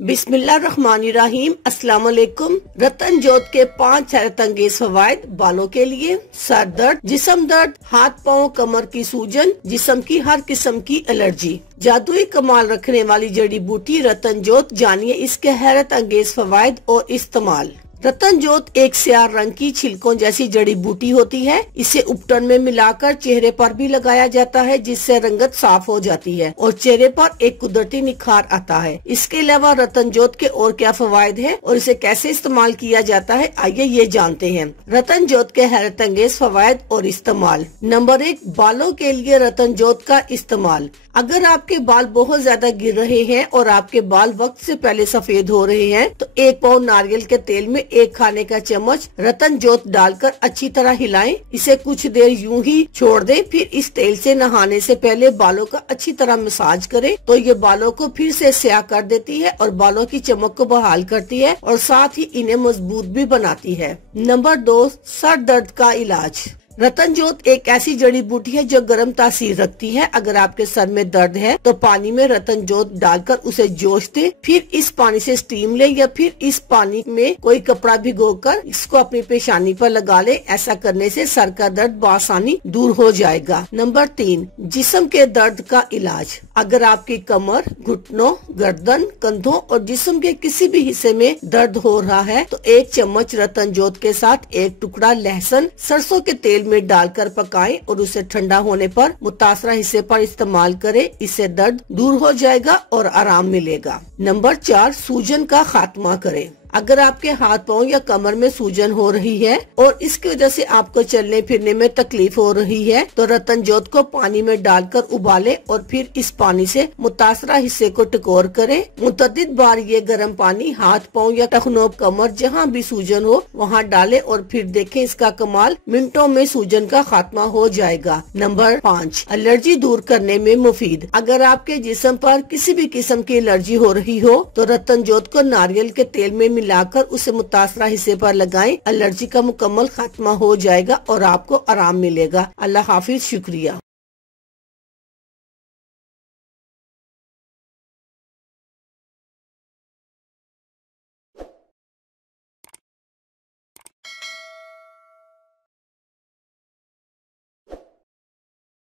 बिस्मिल्लाहिर्रहमानिर्रहीम। अस्सलाम वालेकुम। रतन जोत के 5 हैरत अंगेज फवायद बालों के लिए। सर दर्द, जिस्म दर्द, हाथ पाँव कमर की सूजन, जिस्म की हर किस्म की एलर्जी। जादुई कमाल रखने वाली जड़ी बूटी रतन जोत, जानिए इसके हैरत अंगेज फवायद और इस्तेमाल। रतन जोत एक स्याह रंग की छिलकों जैसी जड़ी बूटी होती है। इसे उपटन में मिलाकर चेहरे पर भी लगाया जाता है, जिससे रंगत साफ हो जाती है और चेहरे पर एक कुदरती निखार आता है। इसके अलावा रतन जोत के और क्या फवायद है और इसे कैसे इस्तेमाल किया जाता है, आइए ये जानते हैं। रतन जोत के हैरत अंगेज फवायद और इस्तेमाल। नंबर 1, बालों के लिए रतन जोत का इस्तेमाल। अगर आपके बाल बहुत ज्यादा गिर रहे हैं और आपके बाल वक्त से पहले सफेद हो रहे हैं, तो 1 पाव नारियल के तेल में 1 खाने का चम्मच रतन जोत डालकर अच्छी तरह हिलाएं। इसे कुछ देर यूं ही छोड़ दें। फिर इस तेल से नहाने से पहले बालों का अच्छी तरह मसाज करें, तो ये बालों को फिर से स्याह कर देती है और बालों की चमक को बहाल करती है और साथ ही इन्हें मजबूत भी बनाती है। नंबर 2, सर दर्द का इलाज। रतन जोत एक ऐसी जड़ी बूटी है जो गर्म तासीर रखती है। अगर आपके सर में दर्द है तो पानी में रतन जोत डालकर उसे जोश दे, फिर इस पानी से स्टीम ले या फिर इस पानी में कोई कपड़ा भिगोकर इसको अपनी पेशानी पर लगा ले। ऐसा करने से सर का दर्द बआसानी दूर हो जाएगा। नंबर 3, जिस्म के दर्द का इलाज। अगर आपकी कमर, घुटनों, गर्दन, कंधों और जिस्म के किसी भी हिस्से में दर्द हो रहा है, तो 1 चम्मच रतन जोत के साथ 1 टुकड़ा लहसुन सरसों के तेल में डालकर पकाएं और उसे ठंडा होने पर मुतासरा हिस्से पर इस्तेमाल करें। इससे दर्द दूर हो जाएगा और आराम मिलेगा। नंबर 4, सूजन का खात्मा करें। अगर आपके हाथ पाँव या कमर में सूजन हो रही है और इसकी वजह से आपको चलने फिरने में तकलीफ हो रही है, तो रतन जोत को पानी में डालकर उबालें और फिर इस पानी से मुतासरा हिस्से को टकोर करें। मुतअद्दिद बार ये गर्म पानी हाथ पाँव या टखनों, कमर, जहाँ भी सूजन हो वहाँ डालें और फिर देखें इसका कमाल। मिनटों में सूजन का खात्मा हो जाएगा। नंबर 5, एलर्जी दूर करने में मुफीद। अगर आपके जिस्म पर किसी भी किस्म की एलर्जी हो रही हो, तो रतन जोत को नारियल के तेल में मिलाकर उसे मुतासरा हिस्से पर लगाएं। एलर्जी का मुकम्मल खात्मा हो जाएगा और आपको आराम मिलेगा। अल्लाह हाफिज। शुक्रिया।